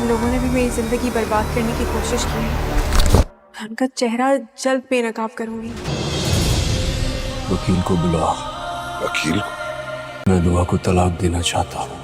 जिन लोगों ने भी मेरी जिंदगी बर्बाद करने की कोशिश की है, उनका चेहरा जल्द बेनकाब करूंगी। वकील को बुला। वकील? मैं दुआ को तलाक देना चाहता हूँ।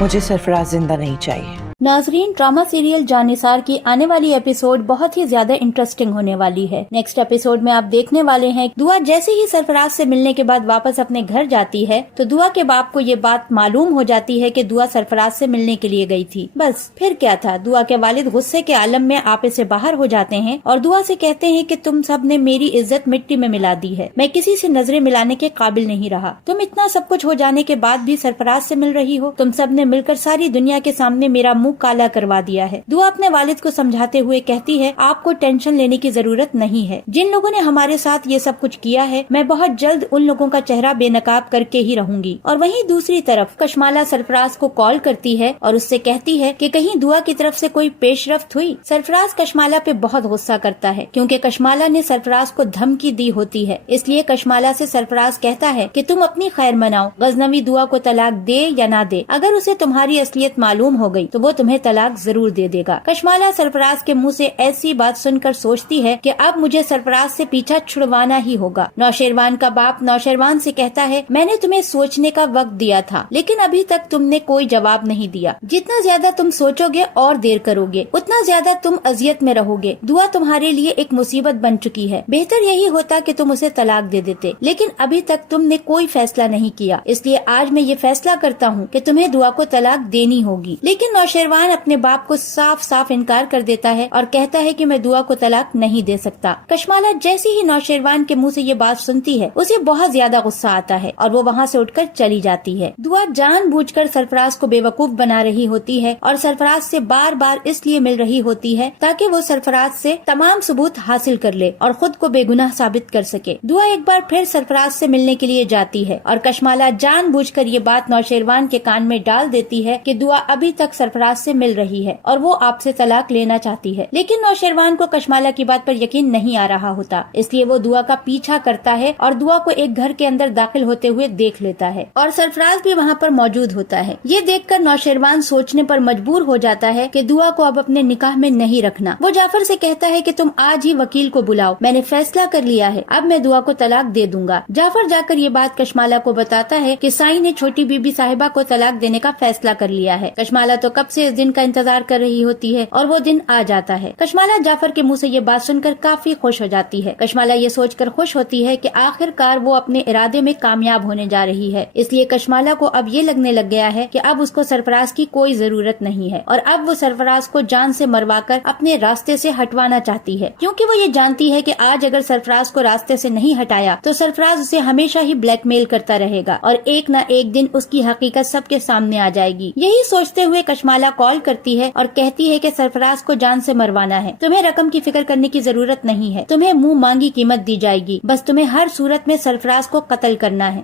मुझे सरफराज जिंदा नहीं चाहिए। नाजरीन, ड्रामा सीरियल जानिसार की आने वाली एपिसोड बहुत ही ज्यादा इंटरेस्टिंग होने वाली है। नेक्स्ट एपिसोड में आप देखने वाले हैं, दुआ जैसे ही सरफराज से मिलने के बाद वापस अपने घर जाती है तो दुआ के बाप को ये बात मालूम हो जाती है कि दुआ सरफराज से मिलने के लिए गई थी। बस फिर क्या था, दुआ के वालिद गुस्से के आलम में आपे से बाहर हो जाते हैं और दुआ से कहते हैं कि तुम सब ने मेरी इज्जत मिट्टी में मिला दी है, मैं किसी से नजरें मिलाने के काबिल नहीं रहा। तुम इतना सब कुछ हो जाने के बाद भी सरफराज से मिल रही हो, तुम सब ने मिलकर सारी दुनिया के सामने मेरा मुंह काला करवा दिया है। दुआ अपने वालिद को समझाते हुए कहती है, आपको टेंशन लेने की जरूरत नहीं है, जिन लोगों ने हमारे साथ ये सब कुछ किया है मैं बहुत जल्द उन लोगों का चेहरा बेनकाब करके ही रहूंगी। और वहीं दूसरी तरफ कशमाला सरफराज को कॉल करती है और उससे कहती है कि कहीं दुआ की तरफ से कोई पेशरफ्त हुई। सरफराज कशमाला पे बहुत गुस्सा करता है क्योंकि कशमाला ने सरफराज को धमकी दी होती है, इसलिए कशमाला से सरफराज कहता है कि तुम अपनी खैर मनाओ, गजनवी दुआ को तलाक दे या ना दे, अगर उसे तुम्हारी असलियत मालूम हो गई तो वो तुम्हें तलाक जरूर दे देगा। कशमाला सरफराज के मुंह से ऐसी बात सुनकर सोचती है कि अब मुझे सरफराज से पीछा छुड़वाना ही होगा। नौशेरवान का बाप नौशेरवान से कहता है, मैंने तुम्हें सोचने का वक्त दिया था लेकिन अभी तक तुमने कोई जवाब नहीं दिया। जितना ज्यादा तुम सोचोगे और देर करोगे उतना ज्यादा तुम अजियत में रहोगे। दुआ तुम्हारे लिए एक मुसीबत बन चुकी है, बेहतर यही होता कि तुम उसे तलाक दे देते, लेकिन अभी तक तुमने कोई फैसला नहीं किया, इसलिए आज मैं ये फैसला करता हूँ कि तुम्हें दुआ को तलाक देनी होगी। लेकिन नौशेरवान अपने बाप को साफ साफ इनकार कर देता है और कहता है कि मैं दुआ को तलाक नहीं दे सकता। कशमाला जैसे ही नौशेरवान के मुंह से ये बात सुनती है उसे बहुत ज्यादा गुस्सा आता है और वो वहाँ से उठकर चली जाती है। दुआ जानबूझकर सरफराज को बेवकूफ बना रही होती है और सरफराज से बार बार इसलिए मिल रही होती है ताकि वो सरफराज से तमाम सबूत हासिल कर ले और खुद को बेगुनाह साबित कर सके। दुआ एक बार फिर सरफराज से मिलने के लिए जाती है और कशमाला जानबूझकर ये बात नौशेरवान के कान में डाल देती है कि दुआ अभी तक सरफराज से मिल रही है और वो आपसे तलाक लेना चाहती है। लेकिन नौशेरवान को कशमाला की बात पर यकीन नहीं आ रहा होता, इसलिए वो दुआ का पीछा करता है और दुआ को एक घर के अंदर दाखिल होते हुए देख लेता है और सरफराज भी वहाँ पर मौजूद होता है। ये देखकर नौशेरवान सोचने पर मजबूर हो जाता है कि दुआ को अब अपने निकाह में नहीं रखना। वो जाफर से कहता है कि तुम आज ही वकील को बुलाओ, मैंने फैसला कर लिया है, अब मैं दुआ को तलाक दे दूंगा। जाफर जाकर ये बात कशमाला को बताता है कि साई ने छोटी बीबी साहिबा को तलाक देने का फैसला कर लिया है। कशमाला तो कब से इस दिन का इंतजार कर रही होती है और वो दिन आ जाता है। कशमाला जाफर के मुंह से ये बात सुनकर काफी खुश हो जाती है। कशमाला ये सोचकर खुश होती है कि आखिरकार वो अपने इरादे में कामयाब होने जा रही है, इसलिए कशमाला को अब ये लगने लग गया है कि अब उसको सरफराज की कोई जरूरत नहीं है और अब वो सरफराज को जान से मरवाकर अपने रास्ते से हटवाना चाहती है, क्योंकि वो ये जानती है कि आज अगर सरफराज को रास्ते से नहीं हटाया तो सरफराज उसे हमेशा ही ब्लैकमेल करता रहेगा और एक न एक दिन उसकी हकीकत सबके सामने आ जाएगी। यही सोचते हुए कशमाला कॉल करती है और कहती है कि सरफराज को जान से मरवाना है, तुम्हें रकम की फिक्र करने की जरूरत नहीं है, तुम्हें मुंह मांगी कीमत दी जाएगी, बस तुम्हें हर सूरत में सरफराज को कत्ल करना है।